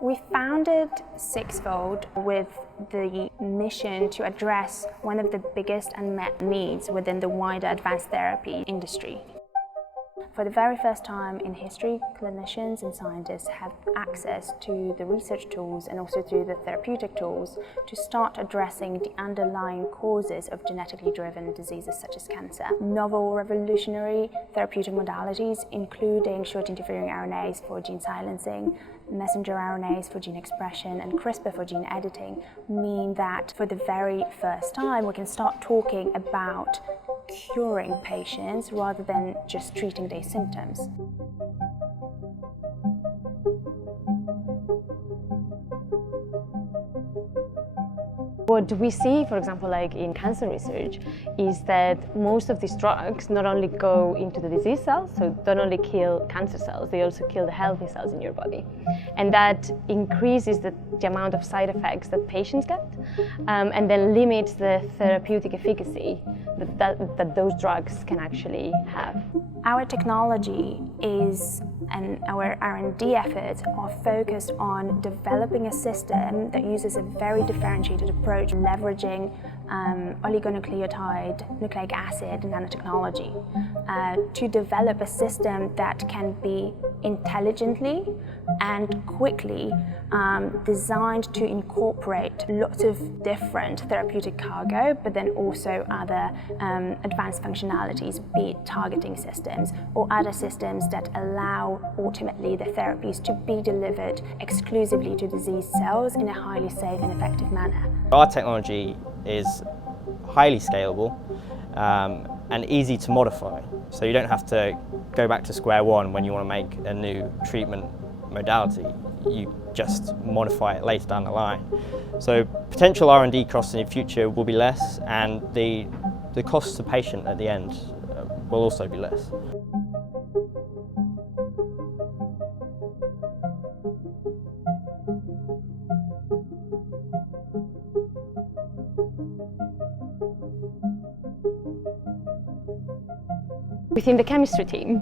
We founded Sixfold with the mission to address one of the biggest unmet needs within the wider advanced therapy industry. For the very first time in history, clinicians and scientists have access to the research tools and also to the therapeutic tools to start addressing the underlying causes of genetically driven diseases such as cancer. Novel revolutionary therapeutic modalities, including short interfering RNAs for gene silencing, messenger RNAs for gene expression, and CRISPR for gene editing, mean that for the very first time we can start talking about curing patients rather than just treating their symptoms. What we see, for example, like in cancer research, is that most of these drugs not only go into the disease cells, so don't only kill cancer cells, they also kill the healthy cells in your body. And that increases the amount of side effects that patients get, and then limits the therapeutic efficacy that those drugs can actually have. Our technology and our R&D efforts are focused on developing a system that uses a very differentiated approach, leveraging oligonucleotide, nucleic acid nanotechnology to develop a system that can be intelligently and quickly designed to incorporate lots of different therapeutic cargo, but then also other advanced functionalities, be it targeting systems or other systems that allow ultimately the therapies to be delivered exclusively to diseased cells in a highly safe and effective manner. Our technology is highly scalable and easy to modify, so you don't have to go back to square one when you want to make a new treatment modality. You just modify it later down the line. So potential R&D costs in the future will be less, and the cost to patient at the end will also be less. Within the chemistry team,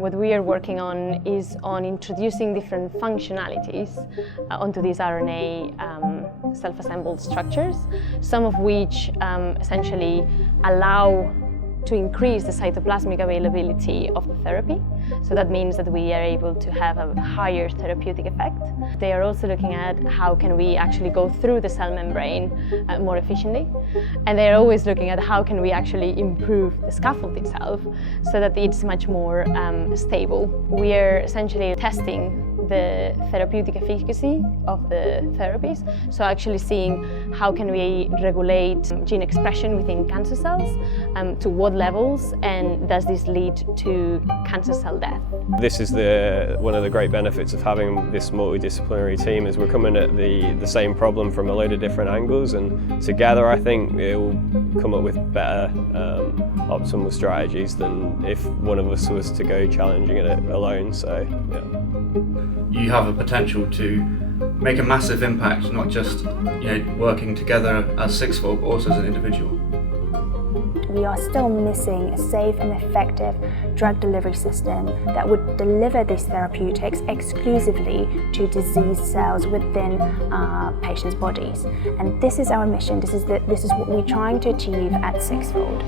what we are working on is on introducing different functionalities onto these RNA self-assembled structures, some of which essentially allow to increase the cytoplasmic availability of the therapy. So that means that we are able to have a higher therapeutic effect. They are also looking at how can we actually go through the cell membrane more efficiently. And they are always looking at how can we actually improve the scaffold itself so that it's much more stable. We are essentially testing the therapeutic efficacy of the therapies. So actually seeing how can we regulate gene expression within cancer cells, to what levels, and does this lead to cancer cell death. This is one of the great benefits of having this multidisciplinary team, is we're coming at the same problem from a load of different angles, and together I think it will come up with better optimal strategies than if one of us was to go challenging it alone. So yeah. You have a potential to make a massive impact, not just working together as Sixfold, but also as an individual. We are still missing a safe and effective drug delivery system that would deliver these therapeutics exclusively to diseased cells within patients' bodies. And this is our mission. This is what we're trying to achieve at Sixfold.